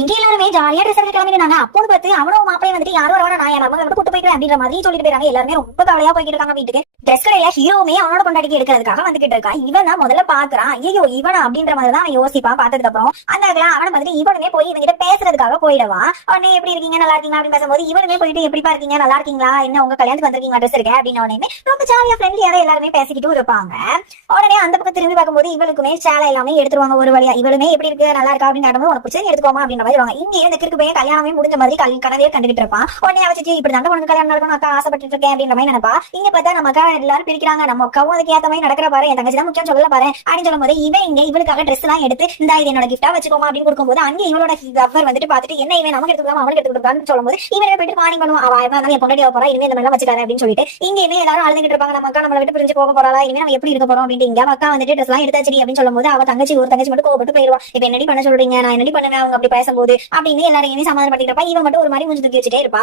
இங்க எல்லாருமே ஜாலியா ட்ரெஸ் எடுத்து கிளம்பினாங்க. அப்போன்னு பார்த்து அவனும் மாப்பிளையும் வந்துட்டு யாரோ வரவா நான் என் மகளை கூட்டு போயிட்டு அப்படின்ற மாதிரி சொல்லிட்டு போயிறாங்க. எல்லாருமே ரொம்ப கவலையா போய்கிட்டு இருக்காங்க வீட்டுக்கு. ட்ரெஸ் கடையில ஹீரோவுமே அவனோட கொண்டாடிக்கு எடுக்கிறதுக்காக வந்துகிட்டு இருக்கான். இவன் தான் முதல்ல பாக்குறான். ஐயோ இவனா அப்படின்ற மாதிரி தான் அவன் யோசிப்பான். பார்த்ததுக்கு அப்புறம் அந்த அவனை வந்துட்டு இவனுமே போய் இவங்கிட்ட பேசுறதுக்காக போயிடுவான். உடனே எப்படி இருக்கீங்க நல்லா இருக்கீங்க அப்படின்னு பேசும்போது இவனுமே போயிட்டு எப்படிப்பா இருக்கீங்க நல்லா இருக்கீங்களா என்ன உங்க கல்யாணத்துக்கு வந்திருக்கீங்க ட்ரெஸ் இருக்கேன் அப்படின்னு உடனே ரொம்ப ஜாலியா ஃப்ரெண்ட்லியா எல்லாருமே பேசிக்கிட்டு இருப்பாங்க. உடனே அந்த பக்கம் திரும்பி பார்க்கும்போது இவளுக்குமே சேலை எல்லாமே எடுத்துருவாங்க. ஒரு வழியா இவளுமே எப்படி இருக்கு நல்லா இருக்கா அப்படின்னு காட்டும்போது உனக்கு பிடிச்சது எடுத்துக்கோமா அப்படின்ற மாதிரி இங்க இந்த கிறுக்கு பையன் கல்யாணமே முடிஞ்ச மாதிரி கனவே கண்டுகிட்டு இருப்பான். உடனே அவச்சு இப்படி தாங்க உனக்கு கல்யாணம் நடக்கணும் அக்கா ஆசைப்பட்டு இருக்கேன் அப்படின்ற மாதிரி நினைப்பா. இங்க பார்த்தா நம்ம அக்கா எல்லாரும் பிரிக்கிறாங்க. நம்ம அக்காவும் அதுக்கு ஏத்த மாதிரி நடக்கிற பாரு என் தங்கச்சி தான் முக்கியம் சொல்ல பாரு அப்படின்னு சொல்லும் போது இவன் இங்க இவளுக்காக ட்ரெஸ் எல்லாம் எடுத்து இந்த இது என்னோட கிஃப்டா வச்சுக்கோமா அப்படின்னு கொடுக்கும்போது அங்கே இவளோட அவர் வந்துட்டு பார்த்துட்டு என்ன இவன் நமக்கு எடுத்துக்கலாம் அவனுக்கு எடுத்து கொடுக்கான்னு சொல்லும்போது இவனை போயிட்டு பாணி பண்ணுவான். அவன் என் பொண்டாட்டி போறா இனிமே இந்த மாதிரி வச்சுக்காரு அப்படின்னு சொல்லிட்டு இங்கேயுமே எல்லாரும் அழுதுகிட்டு இருப்பாங்க. நம்ம அக்கா நம்மளை விட்டு பிரிஞ்சு போக போறாளா இனிமே நம்ம எப்படி இருக்க போறோம் அப்படின்னு இங்க அக்கா வந்துட்டு ட்ரெஸ் எல்லாம் எடுத்தாச்சு அப்படின்னு சொல்லும் போது அவ தங்கச்சி ஒரு தங்கச்சி மட்டும் கோபப்பட்டு போயிடுவா. இப்ப என்னடி பண்ண சொல்றீங்க நான் என்னடி பண்ணுவேன் அவங்க அப்படி பேசும்போது அப்படின்னு எல்லாரையுமே சமாதானப்படுத்திட்டு இருப்பா. இவன் மட்டும் ஒரு மாதிரி மூஞ்சி தூக்கி வச்சுட்டே இருப்பா.